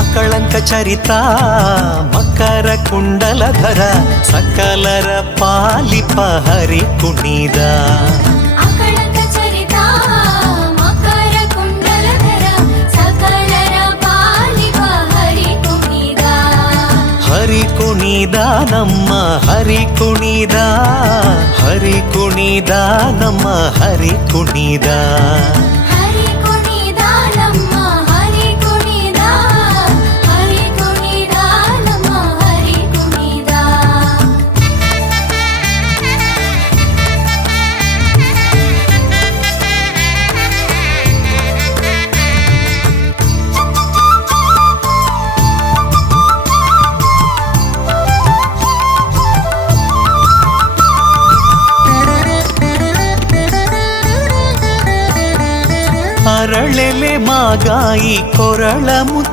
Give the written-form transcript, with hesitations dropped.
ಅಕಳಂಕ ಚರಿತ ಮಕರ ಕುಂಡಲಧರ ಸಕಲರ ಪಾಲಿಪ ಹರಿ ಕುಣಿದ ಅಕಳಂಕ ಚರಿತ ಮಕರ ಕುಂಡಲಧರ ಸಕಲರ ಪಾಲಿಪ ಹರಿ ಕುಣಿದ ಹರಿ ಕುಣಿದ ನಮ್ಮ ಹರಿ ಕುಣಿದ ಹರಿ ಕುಣಿದ ನಮ್ಮ ಹರಿ ಕುಣಿದ ಹರಿ ಕುಣಿದ ನಮ್ಮ ಹರಿ ಕುಣಿದ ಹರಿ ಕುಣಿದ ನಮ್ಮ ಹರಿ ಕುಣಿದ ಅರಳೆಲೆ ಮಾಗಾಯಿ ಕೊರಳ